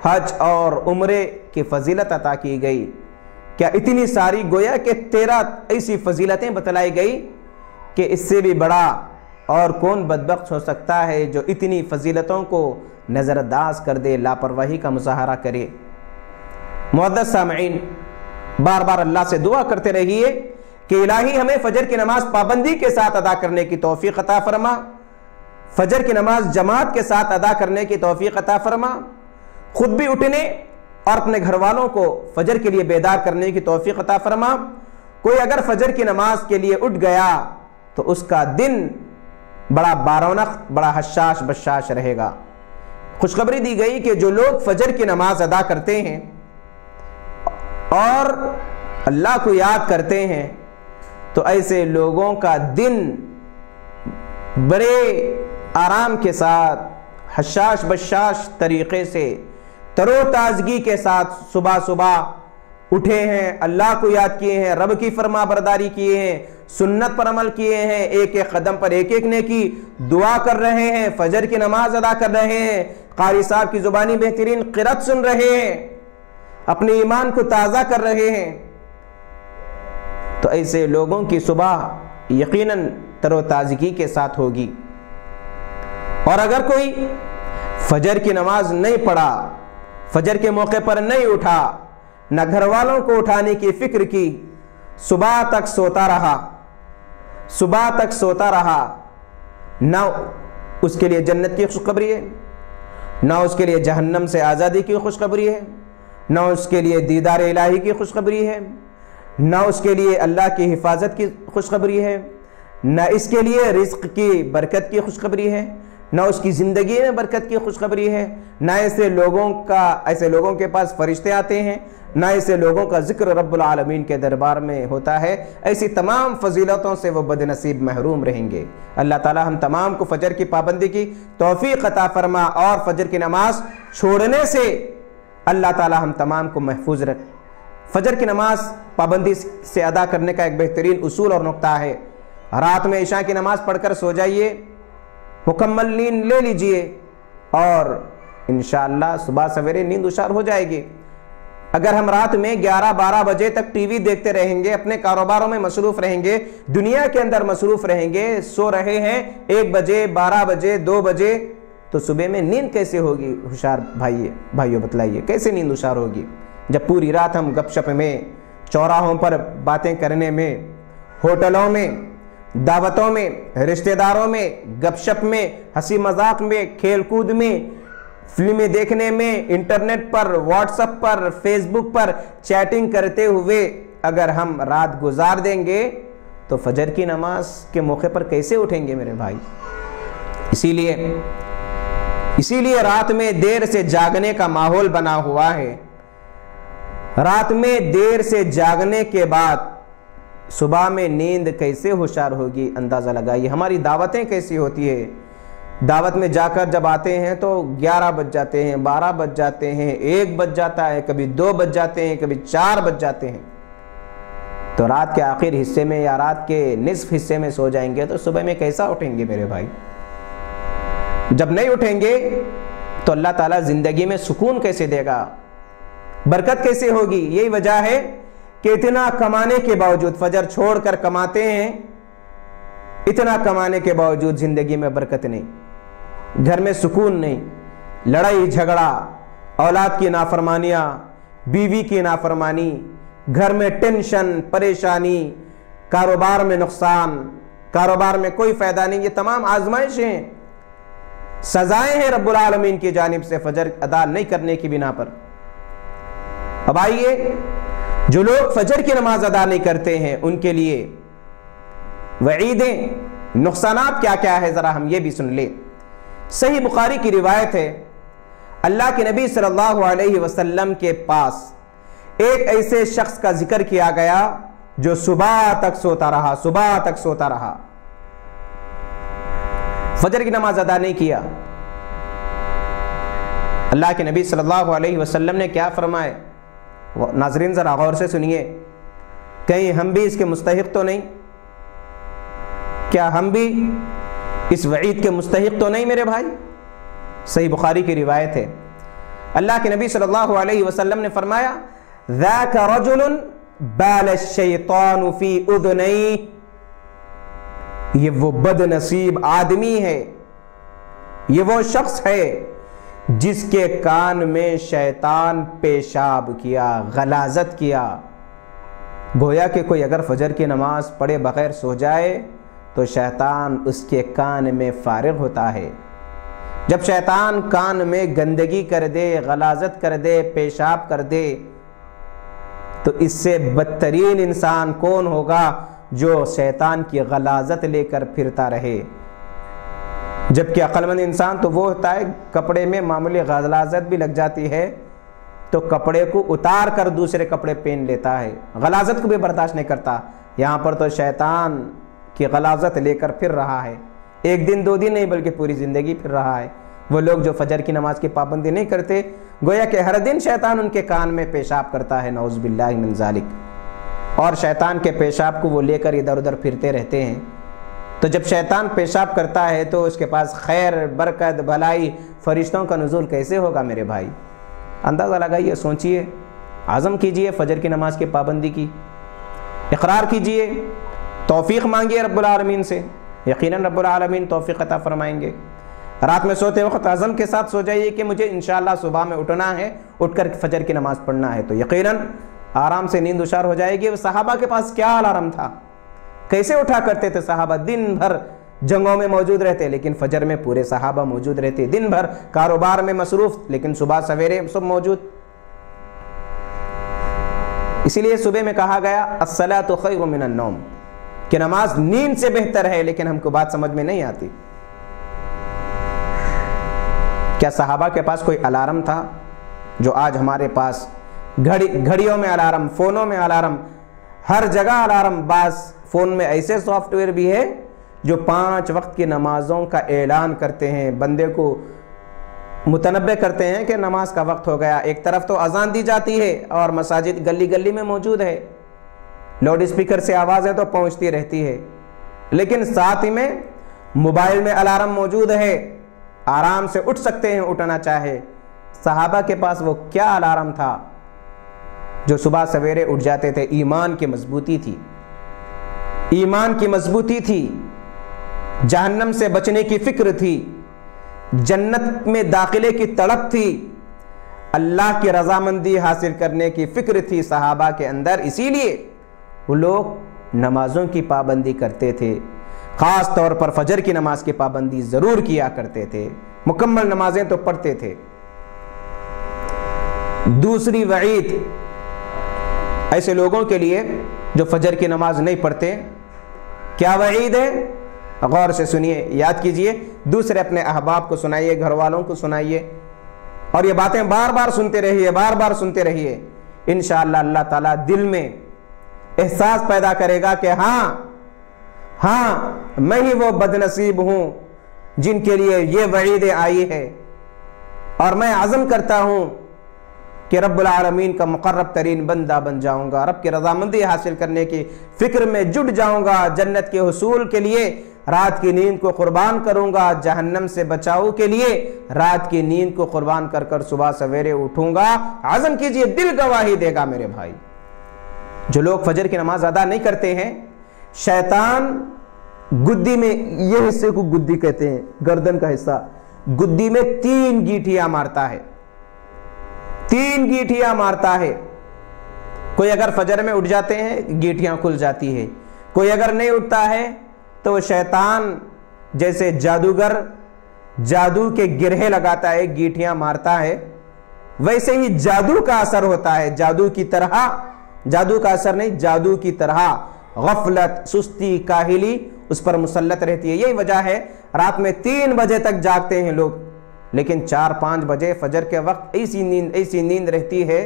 حج اور عمرے کی فضیلت عطا کی گئی۔ کیا اتنی ساری، گویا کہ 13 ایسی فضیلتیں بتلائی گئی کہ اس سے بھی بڑا اور کون بدبخت ہو سکتا ہے جو اتنی فضیلتوں کو نظر انداز کر دے، لاپرواہی کا مظاہرہ کرے۔ معزز سامعین، بار بار اللہ سے دعا کرتے رہیے کہ الہی ہمیں فجر کی نماز پابندی کے ساتھ ادا کرنے کی توفیق عطا فرما، فجر کی نماز جماعت کے ساتھ ادا کرنے کی توفیق عطا فرما، خود بھی اٹھنے اور اپنے گھر والوں کو فجر کے لیے بیدار کرنے کی توفیق عطا فرما۔ کوئی اگر فجر کی نماز کے لیے اٹھ گیا تو اس کا دن بڑا بارونق، بڑا حشاش بشاش رہے گا۔ خوشخبری دی گئی کہ جو لوگ فجر کی نماز ادا کرتے ہیں اور اللہ کو یاد کرتے ہیں تو ایسے لوگوں کا دن بڑے آرام کے ساتھ، حشاش بشاش طریقے سے، تر و تازگی کے ساتھ صبح صبح اٹھے ہیں، اللہ کو یاد کیے ہیں، رب کی فرما برداری کیے ہیں، سنت پر عمل کیے ہیں، ایک ایک قدم پر ایک ایک نیکی دعا کر رہے ہیں، فجر کی نماز ادا کر رہے ہیں، قاری صاحب کی زبانی بہترین قرات سن رہے ہیں، اپنے ایمان کو تازہ کر رہے ہیں، تو ایسے لوگوں کی صبح یقیناً تر و تازگی کے ساتھ ہوگی۔ اور اگر کوئی فجر کی نماز نہیں پڑھا، فجر کے موقع پر نہیں اٹھا، نہ گھر والوں کو اٹھانے کی فکر کی، صبح تک سوتا رہا، صبح تک سوتا رہا، نہ اس کے لیے جنت کی خوشخبری ہے، نہ اس کے لیے جہنم سے آزادی کی خوشخبری ہے، نہ اس کے لیے دیدار الہی کی خوشخبری ہے، نہ اس کے لیے اللہ کی حفاظت کی خوشخبری ہے، نہ اس کے لیے رزق کی برکت کی خوشخبری ہے، نہ اس کی زندگی میں برکت کی خوشخبری ہے، نہ ایسے لوگوں کے پاس فرشتے آتے ہیں، نہ ایسے لوگوں کا ذکر رب العالمین کے دربار میں ہوتا ہے۔ ایسی تمام فضیلتوں سے وہ بد نصیب محروم رہیں گے۔ اللہ تعالی ہم تمام کو فجر کی پابندی کی توفیق عطا فرما اور فجر کی نماز چھوڑنے سے اللہ تعالی ہم تمام کو محفوظ رکھ۔ فجر کی نماز پابندی سے ادا کرنے کا ایک بہترین اصول اور نقطہ ہے، رات میں عشاء کی نماز پڑھ کر سو جائیے، مکمل نیند لے لیجئے اور انشاءاللہ صبح سویرے نیند اشار ہو جائے گی۔ اگر ہم رات میں 11-12 بجے تک ٹی وی دیکھتے رہیں گے، اپنے کاروباروں میں مصروف رہیں گے، دنیا کے اندر مصروف رہیں گے، سو رہے ہیں 1 بجے 12 بجے 2 بجے، تو صبح میں نیند کیسے ہوگی؟ ہوشیار بھائیوں بتلائیے کیسے نیند اشار ہوگی جب پوری رات ہم گپ شپ میں، چوراہوں پر باتیں کرنے میں، ہوٹلوں میں، دعوتوں میں، رشتہ داروں میں، گپ شپ میں، ہنسی مذاق میں، کھیل کود میں، فلمیں دیکھنے میں، انٹرنیٹ پر، واٹس ایپ پر، فیس بک پر چیٹنگ کرتے ہوئے اگر ہم رات گزار دیں گے تو فجر کی نماز کے موقع پر کیسے اٹھیں گے میرے بھائی؟ اسی لیے رات میں دیر سے جاگنے کا ماحول بنا ہوا ہے۔ رات میں دیر سے جاگنے کے بعد صبح میں نیند کیسے ہوشیار ہوگی؟ اندازہ لگائیے۔ ہماری دعوتیں کیسی ہوتی ہے؟ دعوت میں جا کر جب آتے ہیں تو 11 بج جاتے ہیں، 12 بج جاتے ہیں، 1 بج جاتا ہے، کبھی 2 بج جاتے ہیں، کبھی 4 بج جاتے ہیں۔ تو رات کے آخر حصے میں یا رات کے نصف حصے میں سو جائیں گے تو صبح میں کیسا اٹھیں گے میرے بھائی؟ جب نہیں اٹھیں گے تو اللہ تعالیٰ زندگی میں سکون کیسے دے گا؟ برکت کیسے ہوگی؟ یہی وجہ ہے کہ اتنا کمانے کے باوجود، فجر چھوڑ کر کماتے ہیں، اتنا کمانے کے باوجود زندگی میں برکت نہیں، گھر میں سکون نہیں، لڑائی جھگڑا، اولاد کی نافرمانیاں، بیوی کی نافرمانی، گھر میں ٹینشن، پریشانی، کاروبار میں نقصان، کاروبار میں کوئی فائدہ نہیں۔ یہ تمام آزمائشیں، سزائیں ہیں رب العالمین کی جانب سے فجر ادا نہیں کرنے کی بنا پر۔ اب آئیے، جو لوگ فجر کی نماز ادا نہیں کرتے ہیں ان کے لیے وعیدیں، نقصانات کیا کیا ہے، ذرا ہم یہ بھی سن لیں۔ صحیح بخاری کی روایت ہے، اللہ کے نبی صلی اللہ علیہ وسلم کے پاس ایک ایسے شخص کا ذکر کیا گیا جو صبح تک سوتا رہا، صبح تک سوتا رہا، فجر کی نماز ادا نہیں کیا۔ اللہ کے نبی صلی اللہ علیہ وسلم نے کیا فرمائے؟ ناظرین ذرا غور سے سنیے، کہیں ہم بھی اس کے مستحق تو نہیں؟ کیا ہم بھی اس وعید کے مستحق تو نہیں میرے بھائی؟ صحیح بخاری کی روایت ہے، اللہ کے نبی صلی اللہ علیہ وسلم نے فرمایا ذاک رجل بال الشیطان فی اذنیہ، یہ وہ بد نصیب آدمی ہے، یہ وہ شخص ہے جس کے کان میں شیطان پیشاب کیا، غلاظت کیا۔ گویا کہ کوئی اگر فجر کی نماز پڑھے بغیر سو جائے تو شیطان اس کے کان میں فارغ ہوتا ہے۔ جب شیطان کان میں گندگی کر دے، غلاظت کر دے، پیشاب کر دے، تو اس سے بدترین انسان کون ہوگا جو شیطان کی غلاظت لے کر پھرتا رہے؟ جبکہ عقل مند انسان تو وہ ہوتا ہے کپڑے میں معمولی غلاظت بھی لگ جاتی ہے تو کپڑے کو اتار کر دوسرے کپڑے پہن لیتا ہے، غلاظت کو بھی برداشت نہیں کرتا۔ یہاں پر تو شیطان کی غلاظت لے کر پھر رہا ہے، ایک دن دو دن نہیں بلکہ پوری زندگی پھر رہا ہے۔ وہ لوگ جو فجر کی نماز کی پابندی نہیں کرتے، گویا کہ ہر دن شیطان ان کے کان میں پیشاب کرتا ہے، نعوذ باللہ من ذالک، اور شیطان کے پیشاب کو وہ لے کر ادھر ادھر پھرتے رہتے ہیں۔ تو جب شیطان پیشاب کرتا ہے تو اس کے پاس خیر، برکت، بھلائی، فرشتوں کا نزول کیسے ہوگا میرے بھائی؟ اندازہ لگائیے، سوچئے، عزم کیجئے فجر کی نماز کی پابندی کی، اقرار کیجئے، توفیق مانگیے رب العالمین سے، یقیناً رب العالمین توفیق عطا فرمائیں گے۔ رات میں سوتے وقت عزم کے ساتھ سو جائیے کہ مجھے انشاءاللہ صبح میں اٹھنا ہے، اٹھ کر فجر کی نماز پڑھنا ہے، تو یقیناً آرام سے نیند اشار ہو جائے گی۔ وہ صحابہ کے پاس کیا الارم تھا، کیسے اٹھا کرتے تھے صحابہ؟ دن بھر جنگوں میں موجود رہتے لیکن فجر میں پورے صحابہ موجود رہتے، دن بھر کاروبار میں مصروف لیکن صبح سویرے سب موجود۔ اسی لیے صبح میں کہا گیا الصلاۃ خیر من النوم، کہ نماز نیند سے بہتر ہے، لیکن ہم کو بات سمجھ میں نہیں آتی۔ کیا صحابہ کے پاس کوئی الارم تھا جو آج ہمارے پاس گھڑیوں میں الارم، فونوں میں الارم، ہر جگہ الارم؟ بعض فون میں ایسے سافٹ ویئر بھی ہے جو 5 وقت کی نمازوں کا اعلان کرتے ہیں، بندے کو متنبہ کرتے ہیں کہ نماز کا وقت ہو گیا۔ ایک طرف تو اذان دی جاتی ہے اور مساجد گلی گلی میں موجود ہے، لاؤڈ اسپیکر سے آوازیں تو پہنچتی رہتی ہے، لیکن ساتھ ہی میں موبائل میں الارم موجود ہے، آرام سے اٹھ سکتے ہیں اٹھنا چاہے۔ صحابہ کے پاس وہ کیا الارم تھا جو صبح سویرے اٹھ جاتے تھے؟ ایمان کی مضبوطی تھی، ایمان کی مضبوطی تھی، جہنم سے بچنے کی فکر تھی، جنت میں داخلے کی تڑپ تھی، اللہ کی رضامندی حاصل کرنے کی فکر تھی صحابہ کے اندر۔ اسی لیے وہ لوگ نمازوں کی پابندی کرتے تھے، خاص طور پر فجر کی نماز کی پابندی ضرور کیا کرتے تھے، مکمل نمازیں تو پڑھتے تھے۔ دوسری وعید ایسے لوگوں کے لیے جو فجر کی نماز نہیں پڑھتے، کیا وعید ہے؟ غور سے سنیے، یاد کیجئے، دوسرے اپنے احباب کو سنائیے، گھر والوں کو سنائیے، اور یہ باتیں بار بار سنتے رہیے، بار بار سنتے رہیے۔ انشاءاللہ اللہ تعالیٰ دل میں احساس پیدا کرے گا کہ ہاں میں ہی وہ بد نصیب ہوں جن کے لیے یہ وعیدیں آئی ہے، اور میں عزم کرتا ہوں کہ رب العالمین کا مقرب ترین بندہ بن جاؤں گا، رب کی رضامندی حاصل کرنے کی فکر میں جٹ جاؤں گا، جنت کے حصول کے لیے رات کی نیند کو قربان کروں گا، جہنم سے بچاؤ کے لیے رات کی نیند کو قربان کر کر صبح سویرے اٹھوں گا۔ عزم کیجئے، دل گواہی دے گا میرے بھائی۔ جو لوگ فجر کی نماز ادا نہیں کرتے ہیں، شیطان گدی میں، یہ حصے کو گدی کہتے ہیں، گردن کا حصہ، گدی میں 3 گیٹھیاں مارتا ہے، 3 گیٹھیاں مارتا ہے۔ کوئی اگر فجر میں اٹھ جاتے ہیں گیٹھیاں کھل جاتی ہے، کوئی اگر نہیں اٹھتا ہے تو شیطان جیسے جادوگر جادو کے گرہے لگاتا ہے، گیٹھیاں مارتا ہے، ویسے ہی جادو کا اثر ہوتا ہے، جادو کی طرح، جادو کا اثر نہیں، جادو کی طرح غفلت، سستی، کاہلی اس پر مسلط رہتی ہے۔ یہی وجہ ہے رات میں 3 بجے تک جاگتے ہیں لوگ، لیکن 4-5 بجے فجر کے وقت ایسی نیند رہتی ہے،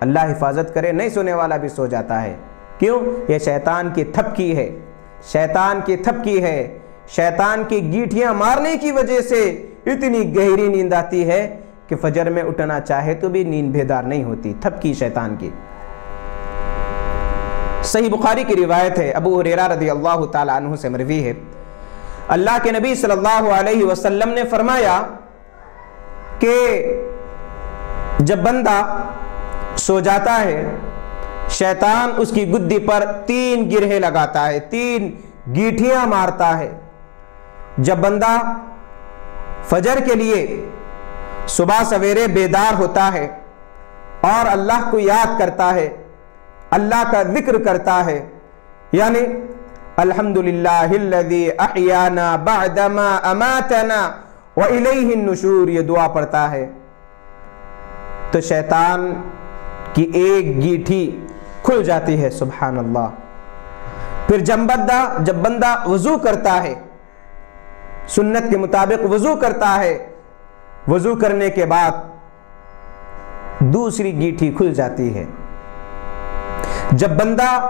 اللہ حفاظت کرے، نہیں سونے والا بھی سو جاتا ہے۔ کیوں؟ یہ شیطان کی تھپکی ہے، شیطان کی تھپکی ہے، شیطان کی گیٹھیاں مارنے کی وجہ سے اتنی گہری نیند آتی ہے کہ فجر میں اٹھنا چاہے تو بھی نیند بیدار نہیں ہوتی، تھپکی شیطان کی۔ صحیح بخاری کی روایت ہے، ابو ہریرہ رضی اللہ تعالی عنہ سے مروی ہے، اللہ کے نبی صلی اللہ علیہ وسلم نے فرمایا کہ جب بندہ سو جاتا ہے شیطان اس کی گدی پر 3 گرہیں لگاتا ہے، 3 گیٹھیاں مارتا ہے۔ جب بندہ فجر کے لیے صبح سویرے بیدار ہوتا ہے اور اللہ کو یاد کرتا ہے، اللہ کا ذکر کرتا ہے، یعنی الحمدللہ الذی احیانا بعدما اماتنا والیہ النشور، یہ دعا پڑھتا ہے تو شیطان کی ایک گیٹھی کھل جاتی ہے، سبحان اللہ۔ پھر جب بندہ وضو کرتا ہے، سنت کے مطابق وضو کرتا ہے، وضو کرنے کے بعد دوسری گیٹھی کھل جاتی ہے۔ جب بندہ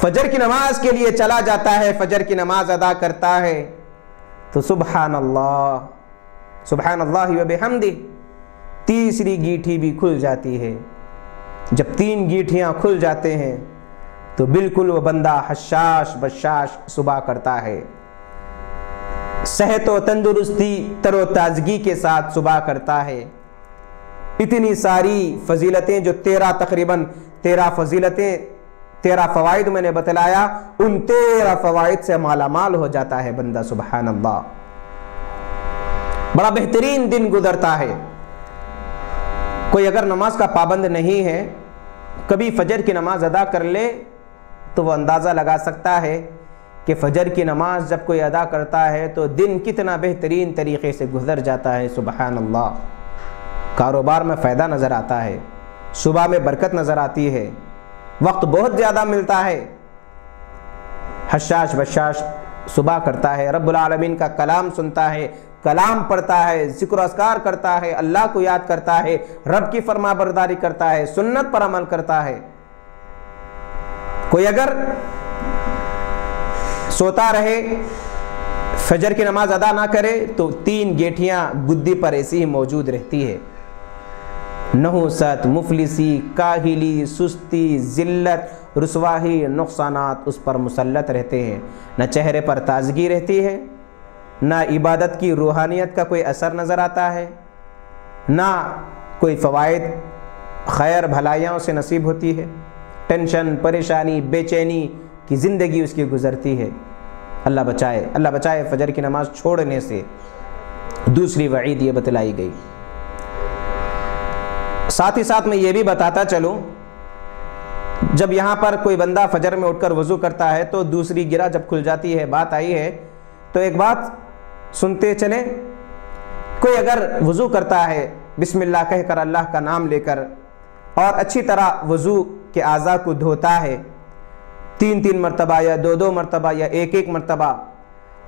فجر کی نماز کے لیے چلا جاتا ہے، فجر کی نماز ادا کرتا ہے تو سبحان اللہ سبحان اللہ وبحمدہ، تیسری گیٹھی بھی کھل جاتی ہے۔ جب 3 گیٹھیاں کھل جاتے ہیں تو بالکل وہ بندہ حشاش بشاش صبح کرتا ہے، صحت و تندرستی تر و تازگی کے ساتھ صبح کرتا ہے۔ اتنی ساری فضیلتیں جو تقریباً 13 فوائد میں نے بتلایا، ان 13 فوائد سے مالا مال ہو جاتا ہے بندہ، سبحان اللہ۔ بڑا بہترین دن گزرتا ہے۔ کوئی اگر نماز کا پابند نہیں ہے، کبھی فجر کی نماز ادا کر لے تو وہ اندازہ لگا سکتا ہے کہ فجر کی نماز جب کوئی ادا کرتا ہے تو دن کتنا بہترین طریقے سے گزر جاتا ہے، سبحان اللہ۔ کاروبار میں فائدہ نظر آتا ہے، صبح میں برکت نظر آتی ہے، وقت بہت زیادہ ملتا ہے۔ حشاش بشاش صبح کرتا ہے، رب العالمین کا کلام سنتا ہے، کلام پڑھتا ہے، ذکر و اذکار کرتا ہے، اللہ کو یاد کرتا ہے، رب کی فرما برداری کرتا ہے، سنت پر عمل کرتا ہے۔ کوئی اگر سوتا رہے، فجر کی نماز ادا نہ کرے تو 3 گیٹھیاں گدی پر ایسی ہی موجود رہتی ہے۔ نحوست، مفلسی، کاہلی، سستی، ذلت، رسوائی، نقصانات اس پر مسلط رہتے ہیں۔ نہ چہرے پر تازگی رہتی ہے، نہ عبادت کی روحانیت کا کوئی اثر نظر آتا ہے، نہ کوئی فوائد خیر بھلائیاں اسے نصیب ہوتی ہے۔ ٹینشن، پریشانی، بے چینی کی زندگی اس کی گزرتی ہے۔ اللہ بچائے فجر کی نماز چھوڑنے سے۔ دوسری وعید یہ بتلائی گئی۔ ساتھ ہی ساتھ میں یہ بھی بتاتا چلوں، جب یہاں پر کوئی بندہ فجر میں اٹھ کر وضو کرتا ہے تو دوسری گرہ جب کھل جاتی ہے، بات آئی ہے تو ایک بات سنتے چلیں۔ کوئی اگر وضو کرتا ہے بسم اللہ کہہ کر، اللہ کا نام لے کر، اور اچھی طرح وضو کے اعضاء کو دھوتا ہے، 3 مرتبہ یا 2 مرتبہ یا 1 مرتبہ،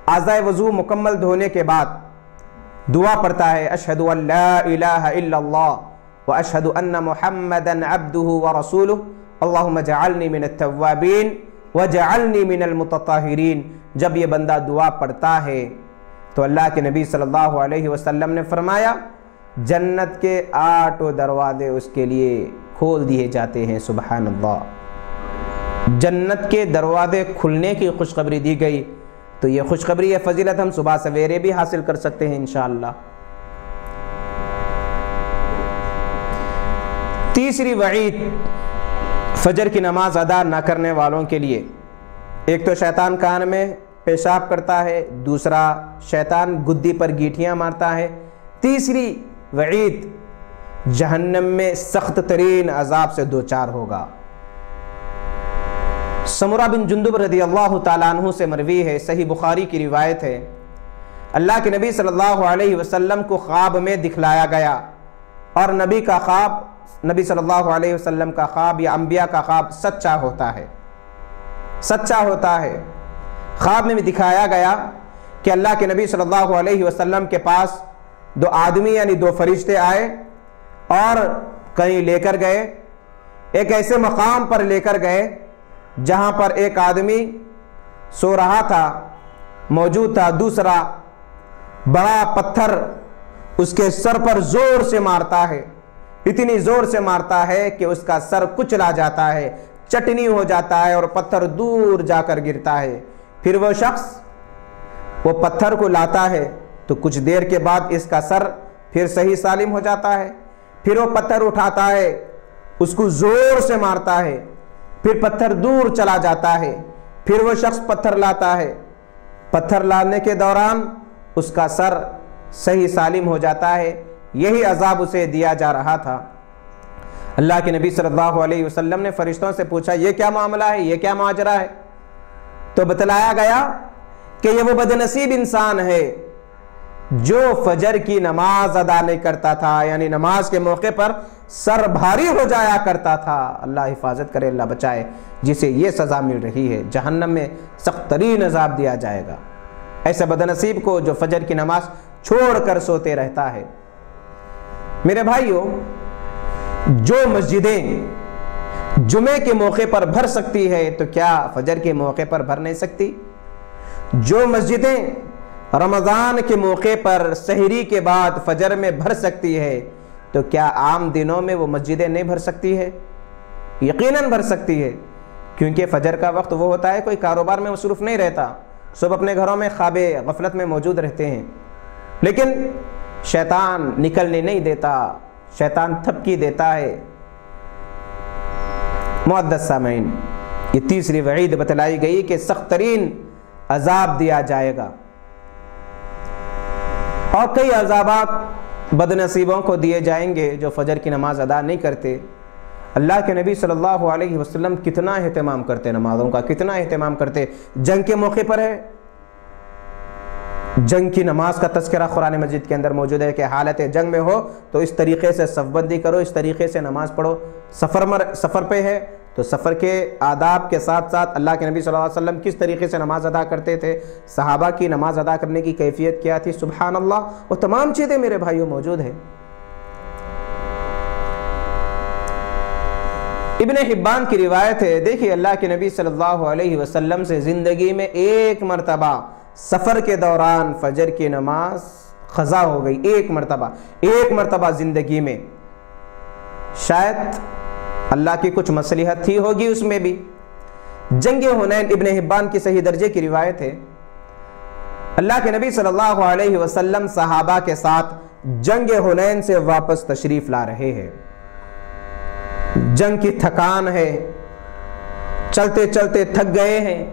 اعضاء وضو مکمل دھونے کے بعد دعا پڑھتا ہے، اشہد ان لا الہ الا اللہ واشہد ان محمدا عبدہ ورسولہ اللہم اجعلنی من التوابین وجعلنی من المتطہرین۔ جب یہ بندہ دعا پڑھتا ہے تو اللہ کے نبی صلی اللہ علیہ وسلم نے فرمایا جنت کے 8 دروازے اس کے لیے کھول دیے جاتے ہیں، سبحان اللہ۔ جنت کے دروازے کھلنے کی خوشخبری دی گئی تو یہ خوشخبری، یہ فضیلت ہم صبح سویرے بھی حاصل کر سکتے ہیں انشاءاللہ۔ تیسری وعید فجر کی نماز ادا نہ کرنے والوں کے لیے، ایک تو شیطان کان میں پیشاب کرتا ہے، دوسرا شیطان گدی پر گیٹھیاں مارتا ہے، تیسری وعید جہنم میں سخت ترین عذاب سے دوچار ہوگا۔ سمرہ بن جندب رضی اللہ تعالیٰ عنہ سے مروی ہے، صحیح بخاری کی روایت ہے، اللہ کے نبی صلی اللہ علیہ وسلم کو خواب میں دکھلایا گیا، اور نبی صلی اللہ علیہ وسلم کا خواب یا انبیاء کا خواب سچا ہوتا ہے۔ خواب میں بھی دکھایا گیا کہ اللہ کے نبی صلی اللہ علیہ وسلم کے پاس 2 آدمی یعنی 2 فرشتے آئے اور کہیں لے کر گئے، ایک ایسے مقام پر لے کر گئے جہاں پر ایک آدمی سو رہا تھا، موجود تھا، دوسرا بڑا پتھر اس کے سر پر زور سے مارتا ہے، اتنی زور سے مارتا ہے کہ اس کا سر کچلا جاتا ہے، چٹنی ہو جاتا ہے اور پتھر دور جا کر گرتا ہے۔ پھر وہ شخص وہ پتھر کو لاتا ہے تو کچھ دیر کے بعد اس کا سر پھر صحیح سالم ہو جاتا ہے، پھر وہ پتھر اٹھاتا ہے، اس کو زور سے مارتا ہے، پھر پتھر دور چلا جاتا ہے، پھر وہ شخص پتھر لاتا ہے، پتھر لانے کے دوران اس کا سر صحیح سالم ہو جاتا ہے۔ یہی عذاب اسے دیا جا رہا تھا۔ اللہ کے نبی صلی اللہ علیہ وسلم نے فرشتوں سے پوچھا یہ کیا معاملہ ہے، یہ کیا ماجرا ہے؟ تو بتلایا گیا کہ یہ وہ بدنصیب انسان ہے جو فجر کی نماز ادا نہیں کرتا تھا، یعنی نماز کے موقع پر سر بھاری ہو جایا کرتا تھا۔ اللہ حفاظت کرے، اللہ بچائے، جسے یہ سزا مل رہی ہے، جہنم میں سخت ترین عذاب دیا جائے گا ایسے بدنصیب کو جو فجر کی نماز چھوڑ کر سوتے رہتا ہے۔ میرے بھائیوں، جو مسجدیں جمعے کے موقع پر بھر سکتی ہے تو کیا فجر کے موقع پر بھر نہیں سکتی؟ جو مسجدیں رمضان کے موقع پر سحری کے بعد فجر میں بھر سکتی ہے تو کیا عام دنوں میں وہ مسجدیں نہیں بھر سکتی ہے؟ یقیناً بھر سکتی ہے، کیونکہ فجر کا وقت وہ ہوتا ہے کوئی کاروبار میں مصروف نہیں رہتا، سب اپنے گھروں میں خواب غفلت میں موجود رہتے ہیں، لیکن شیطان نکلنے نہیں دیتا، شیطان تھپکی دیتا ہے۔ معزز سامعین، یہ تیسری وعید بتلائی گئی کہ سخت ترین عذاب دیا جائے گا، اور کئی عذابات بدنصیبوں کو دیے جائیں گے جو فجر کی نماز ادا نہیں کرتے۔ اللہ کے نبی صلی اللہ علیہ وسلم کتنا اہتمام کرتے نمازوں کا، کتنا اہتمام کرتے۔ جنگ کے موقع پر ہے، جنگ کی نماز کا تذکرہ قرآن مجید کے اندر موجود ہے کہ حالت جنگ میں ہو تو اس طریقے سے صف بندی کرو، اس طریقے سے نماز پڑھو۔ سفر پہ ہے تو سفر کے آداب کے ساتھ ساتھ اللہ کے نبی صلی اللہ علیہ وسلم کس طریقے سے نماز ادا کرتے تھے، صحابہ کی نماز ادا کرنے کی کیفیت کیا تھی، سبحان اللہ، وہ تمام چیزیں میرے بھائیوں موجود ہیں۔ ابن حبان کی روایت ہے، دیکھیے اللہ کے نبی صلی اللہ علیہ وسلم سے زندگی میں ایک مرتبہ سفر کے دوران فجر کی نماز قضا ہو گئی، ایک مرتبہ زندگی میں، شاید اللہ کی کچھ مصلحت تھی ہوگی اس میں بھی۔ جنگ حنین ابن حبان کی صحیح درجے کی روایت ہے، اللہ کے نبی صلی اللہ علیہ وسلم صحابہ کے ساتھ جنگ حنین سے واپس تشریف لا رہے ہیں، جنگ کی تھکان ہے، چلتے چلتے تھک گئے ہیں،